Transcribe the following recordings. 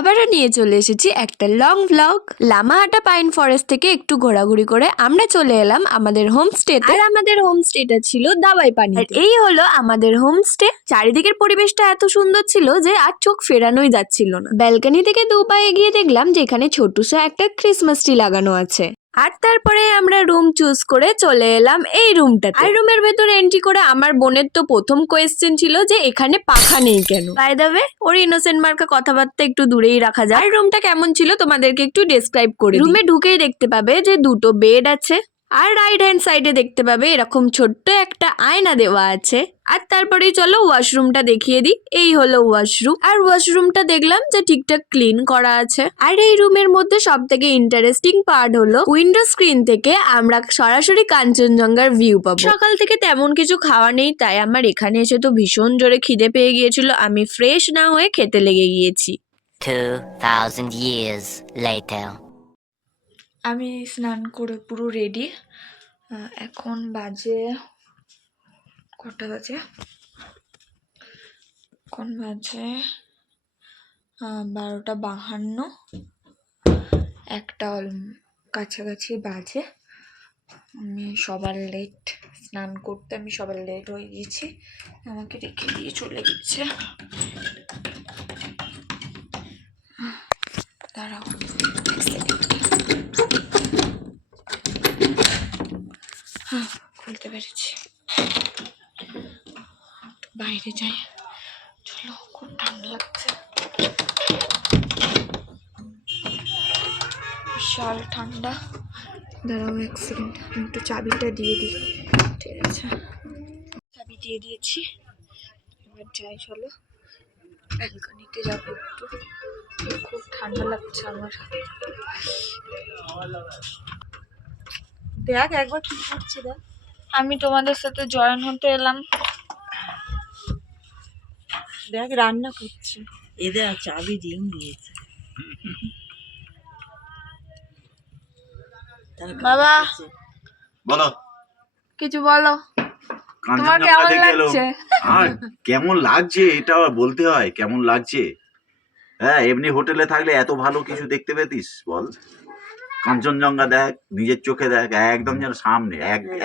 আবারও নিয়ে চলে এসেছি একটা long blog. Lamahatta pine forest থেকে একটু ঘোরাঘুরি করে আমরা চলে এলাম আমাদের হোমস্টেতে। আর আমাদের হোমস্টেটা ছিল দাবাই পানি। আর এই হলো আমাদের হোমস্টে। চারিদিকের পরিবেশটা এত সুন্দর ছিল যে আর চোখ ফেরানোই যাচ্ছিল না। ব্যালকনি থেকে দু পায়ে এগিয়ে দেখলাম যে এখানে ছোট্টসা একটা ক্রিসমাস ট্রি লাগানো আছে। আর তারপরে আমরা রুম চুজ করে চলে এলাম এই রুমটাতে। আর রুমের ভেতরে এন্ট্রি করে আমার বোনের তো প্রথম কোয়েশ্চেন ছিল যে এখানে পাখা নেই কেন। বাই দ্য ওয়ে ওর ইনোসেন্ট মার্কা কথাবার্তা একটু দূরেই রাখা যায়। আর রুমটা কেমন ছিল তোমাদেরকে একটু ডেসক্রাইব করে দিই। রুমে ঢুকেই দেখতে পাবে যে দুটো বেড আছে, আর রাইট হ্যান্ড সাইডে দেখতে পাবে এরকম ছোট্ট একটা আয়না দেওয়া আছে। আর তারপরেই চলো ওয়াশরুমটা দেখিয়ে দিই। এই হলো ওয়াশরুম। আর ওয়াশরুমটা দেখলাম যে ঠিকঠাক ক্লিন করা আছে। আর এই রুমের মধ্যে সব থেকে ইন্টারেস্টিং পার্ট হলো উইন্ডো স্ক্রিন থেকে আমরা সরাসরি কাঞ্চনজঙ্ঘার ভিউ পাবো। সকাল থেকে তেমন কিছু খাওয়া নেই, তাই আমার এখানে এসে তো ভীষণ জোরে খিদে পেয়ে গিয়েছিল। আমি ফ্রেশ না হয়ে খেতে লেগে গিয়েছি। 2000 years later. আমি স্নান করে পুরো রেডি। এখন বাজে কটা বাজে? এখন বাজে 12:52। একটা কাছাকাছি বাজে। আমি সবার লেট স্নান করতে, আমি সবার লেট হয়ে গেছি। আমাকে রেখে দিয়ে চলে গেছে। দাঁড়াও খুলতে পেরেছি। বাইরে যাই চলো, খুব ঠান্ডা লাগছে, বিশাল ঠান্ডা। দাঁড়াও এক সেকেন্ড, আমি একটু চাবিটা দিয়ে দিই। ঠিক আছে, চাবি দিয়ে দিয়েছি। এবার যাই চলো, ব্যালকনিতে যাবো একটু। খুব ঠান্ডা লাগছে আমার। দেখ একবার কি করছি দেখ। আমি তোমাদের সাথে জয়েন হতে এলাম। দেখ রান্না করছি। এদের চাবি রিং দিয়েছে। বাবা বলো, কিছু বলো, তোমার কেমন লাগছে? আর কেমন লাগছে এটা আবার বলতে হয়? কেমন লাগছে? হ্যাঁ, এমনি হোটেলে থাকলে এত ভালো কিছু দেখতে পেতিস বল? কাঞ্চনজঙ্ঘা দেখ, নিজের চোখে দেখ, একদম যেন সামনে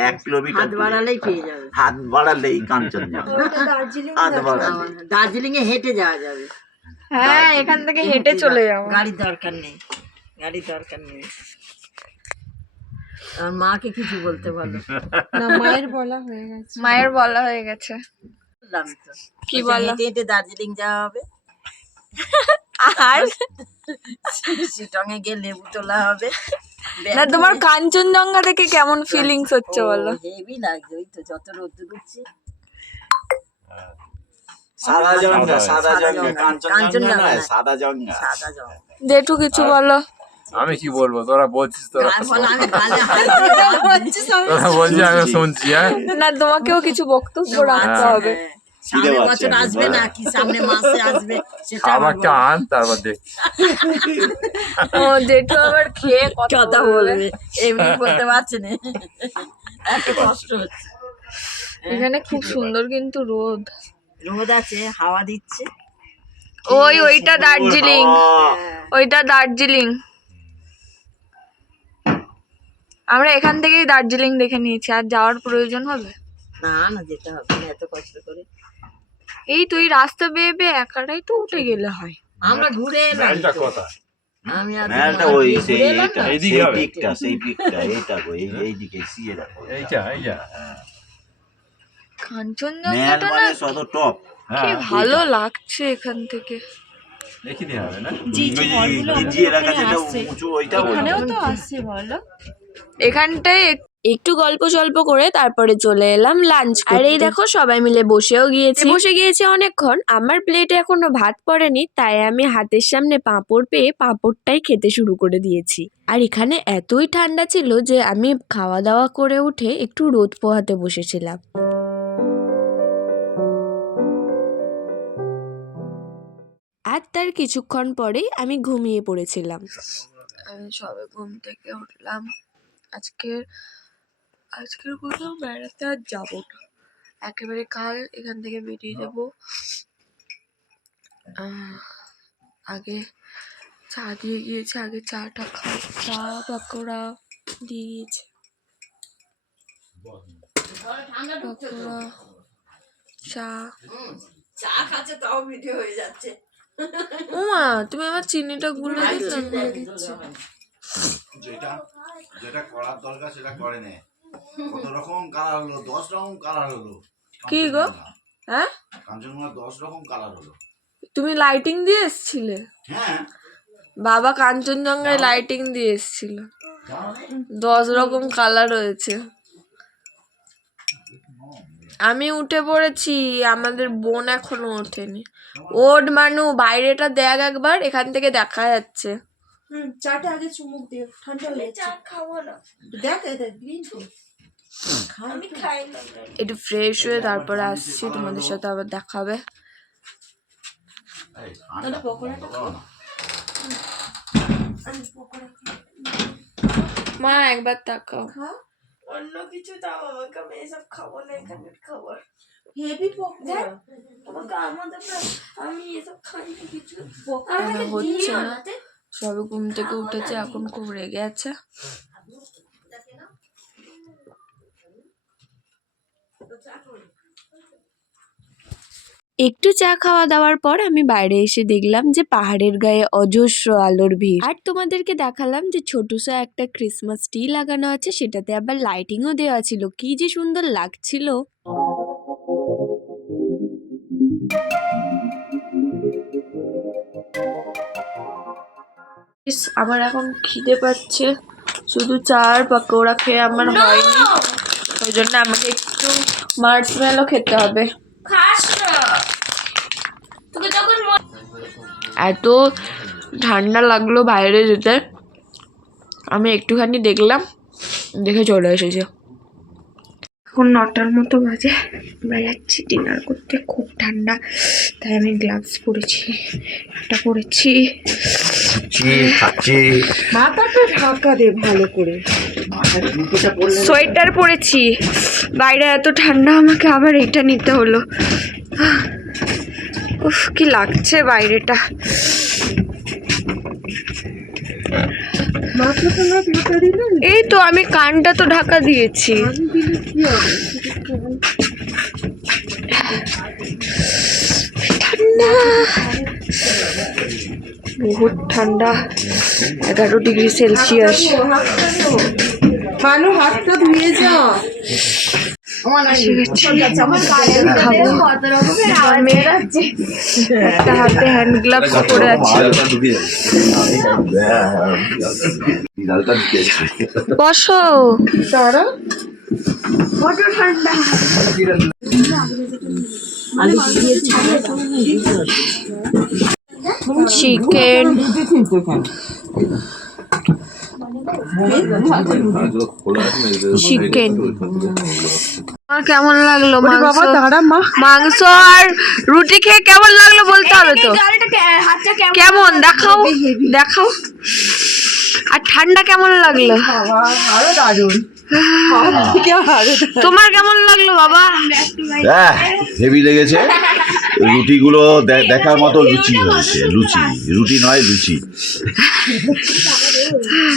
1 কিলোমিটার হাত বাড়ালেই পেয়ে যাবে। হাত বাড়ালেই কাঞ্চনজঙ্ঘা। হাত বাড়ালে দার্জিলিং এ হেঁটে যাওয়া যাবে। হ্যাঁ, এখান থেকে হেঁটে চলে যাবো। গাড়ির দরকার নেই, গাড়ির দরকার নেই। আর মাকে কিছু বলতে বলো না। মায়ের বলা হয়ে গেছে। মায়ের বলা হয়ে গেছে। বললাম তো, কি বলো? হেঁটে হেঁটে দার্জিলিং যাওয়া হবে। আর শিটং এ গিয়ে লেবু তোলা হবে। না, তোমার কাঞ্চনজঙ্ঘা দেখে কেমন ফিলিংস হচ্ছে বলো? হেভি লাগছে। ওই তো যত রোদ্দুর উঠছে। সাদা জঙ্গা, সাদা জঙ্গা, কাঞ্চনজঙ্ঘা কাঞ্চনজঙ্ঘা নয়, নয়, সাদা জঙ্গা। সাদা জঙ্গা। জেঠু কিছু বলো। আমি কি বলবো, তোরা বলছিস, তোরা বলো, আমি গালে হাত দিয়ে গাল দিচ্ছি। তোরা বলছিস, আমি শুনছি। হ্যাঁ, না, তোমাকেও কিছু বক্তব্য রাখতে হবে। সামনের বছর আসবে না কি সামনে মাসে আসবে সেটা খাবারটা আন, তারপর দেখ। ও জেঠু আবার খেয়ে কথা বলবে, এমনি বলতে পারছে না। এত কষ্ট হচ্ছে। এখানে খুব সুন্দর কিন্তু রোদ। রোদ আছে, হাওয়া দিচ্ছে। ওইটা দার্জিলিং, ওইটা দার্জিলিং। আমরা এখান থেকেই দার্জিলিং দেখে নিয়েছি। আর যাওয়ার প্রয়োজন হবে না, না যেতে হবে না এত কষ্ট করে। এই তুই রাস্তা বেয়ে বেয়ে একাটাই তো উঠে গেলে হয়। আমরা ঘুরে এলাম ম্যালটা তো। কথা, আমি আর ম্যালটা তোমার ওই দিয়ে সেই ঘুরে এলাম এইটা, না। এইদিকে সেই হবে। দিকটা, সেই দিকটা, এইটা গো, এইদিকে সিয়ে দেখো। এইটা এইটা ম্যাল কাঞ্চনজঙ্ঘাটা না মানে সদ টপ। কি হ্যাঁ, ভালো লাগছে এখান থেকে। দেখি দিয়ে হবে না। ভিজিয়ে রাখা যেটা উঁচু, ওইটা তো আসছে বলো। এখানটায় একটু গল্প সল্প করে তারপরে চলে এলাম লাঞ্চ। আর এই দেখো সবাই মিলে বসে গিয়েছি অনেকক্ষণ। আমার প্লেটে এখনো ভাত পড়েনি, তাই আমি হাতের সামনে পাঁপড় পেয়ে পাঁপড়টাই খেতে শুরু করে দিয়েছি। আর এখানে এতই ঠান্ডা ছিল যে আমি খাওয়া দাওয়া করে উঠে একটু রোদ পোহাতে বসেছিলাম। আর তার কিছুক্ষণ পরেই আমি ঘুমিয়ে পড়েছিলাম। আমি সবে ঘুম থেকে উঠলাম। আজকের কোথাও বেড়াতে আর যাবো না, একেবারে কাল এখান থেকে বেরিয়ে যাব। আগে চা দিয়ে গিয়েছে, আগে চাটা খাও। চা পকোড়া দিয়েছে, পকোড়া চা। চা খাচ্ছে তাও মিঠে হয়ে যাচ্ছে। ওমা তুমি আমার চিনিটা গুলে দিলে না। যেটা যেটা করার দরকার সেটা করে নে। কত রকম কালার হলো, 10 রকম কালার হলো। কি গো? হ্যাঁ কাঞ্চনজঙ্ঘা 10 রকম কালার হলো। তুমি লাইটিং দিয়ে এসছিলে? হ্যাঁ বাবা কাঞ্চনজঙ্ঘায় লাইটিং দিয়ে এসছিল, 10 রকম কালার হয়েছে। আমি উঠে পড়েছি, আমাদের বোন এখনো ওঠেনি। ওর মানু বাইরেটা দেখ একবার, এখান থেকে দেখা যাচ্ছে। চাটা আগে চুমুক দিয়ে ঠান্ডা হয়ে চা খাবো না। দেখ এটা গ্রিন টি আমি খাই না। একটু ফ্রেশ হয়ে তারপরে আসছি, তোমাদের সাথে আবার দেখা হবে। তাহলে পকোড়াটা খাও। মা একবার তাকাও। অন্য কিছু দাও আমাকে, আমি এসব খাবো না, এখানের খাবার হেভি পকোড়া আমাকে। আমাদের আমি এসব খাই না কিছু। আমার হচ্ছে না, সবে ঘুম থেকে উঠেছে, এখন খুব রেগে আছে। একটু চা খাওয়া দাওয়ার পর আমি বাইরে এসে দেখলাম যে পাহাড়ের গায়ে অজস্র আলোর ভিড়। আর তোমাদেরকে দেখালাম যে ছোটসা একটা ক্রিসমাস ট্রি লাগানো আছে, সেটাতে আবার লাইটিংও দেওয়া ছিল, কি যে সুন্দর লাগছিল। আমার এখন খিদে পাচ্ছে, শুধু চা আর পকোড়া খেয়ে আমার হয়নি, ওই জন্য আমাকে একটু মার্শমেলো খেতে হবে। এত ঠান্ডা লাগলো বাইরে যেতে, আমি একটুখানি দেখলাম, দেখে চলে এসেছি। এখন 9টার মতো বাজে, আমরা যাচ্ছি ডিনার করতে। খুব ঠান্ডা, তাই আমি গ্লাভস পরেছি, এটা পরেছি। মাথাটা ঢাকা দে ভালো করে, সোয়েটার পরেছি, বাইরে এত ঠান্ডা, আমাকে আবার এটা নিতে হলো। উফ কি লাগছে বাইরেটা। এই তো আমি কানটা তো ঢাকা দিয়েছি। ঠান্ডা, বহুত ঠান্ডা, 11 ডিগ্রি সেলসিয়াস। মানু হাতটা ধুয়ে যাও। একটা হাতে হ্যান্ড গ্লাভস পরে আছে। বসো, চিকেন, চিকেন। কেমন লাগলো মাংস আর রুটি খেয়ে? কেমন লাগলো বলতে হবে তো, কেমন দেখাও দেখাও। আর ঠান্ডা কেমন লাগলো? তোমার কেমন লাগলো বাবা? হেভি লেগেছে। রুটিগুলো দেখার মতো লুচি হয়েছে, রুটি নয় লুচি।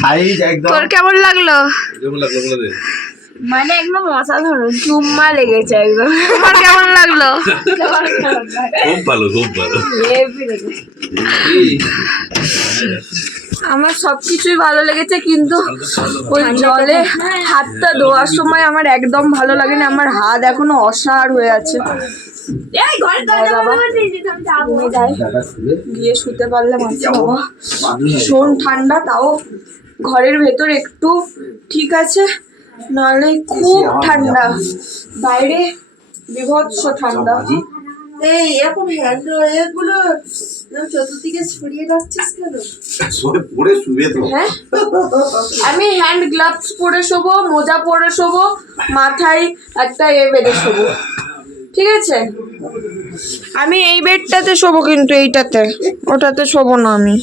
সাইজ একদম। তোর কেমন লাগলো? মানে একদম অসাধারণ, চুম্মা লেগেছে একদম। তোমার কেমন লাগলো? খুব ভালো, খুব ভালো। আমার সবকিছুই ভালো লেগেছে, কিন্তু ওই জলে হাতটা ধোয়ার সময় আমার একদম ভালো লাগেনি, আমার হাত এখনো অসাড় হয়ে আছে। গিয়ে শুতে পারলাম আজকে বাবা, ভীষণ ঠান্ডা, তাও ঘরের ভেতর একটু ঠিক আছে, নাহলে খুব ঠান্ডা, বাইরে বিভৎস ঠান্ডা। এই এখন হ্যান্ড এগুলো চতুর্দিকে ছড়িয়ে রাখছিস কেন? পরে শুয়ে তো। হ্যাঁ, আমি হ্যান্ড গ্লাভস পরে শোবো, মোজা পরে শোবো, মাথায় একটা বেঁধে শোবো, ঠিক আছে? আমি এই বেডটাতে শোবো, কিন্তু এইটাতে, ওটাতে শোবো না আমি।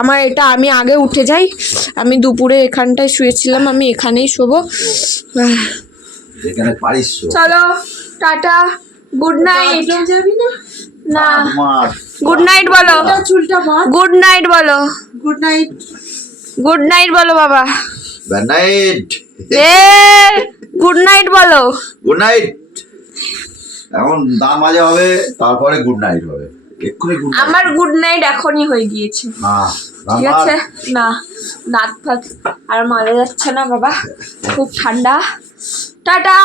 আমার এটা, আমি আগে উঠে যাই, আমি দুপুরে এখানটায় শুয়েছিলাম, আমি এখানেই শোবো। যেখানে পারিস চলো টাটা, গুড নাইট। যাবি না? না মার গুড নাইট বলো চুলটা মা গুড নাইট বলো গুড নাইট গুড নাইট বলো বাবা good night a good night বলো গুড নাইট এখন দাঁত মাজা হবে তারপরে গুড নাইট হবে এক্ষুনি গুড নাইট আমার গুড নাইট এখনই হয়ে গিয়েছে না ঠিক আছে না দাঁত ফাত আর মাজা যাচ্ছে না বাবা খুব ঠান্ডা টাটা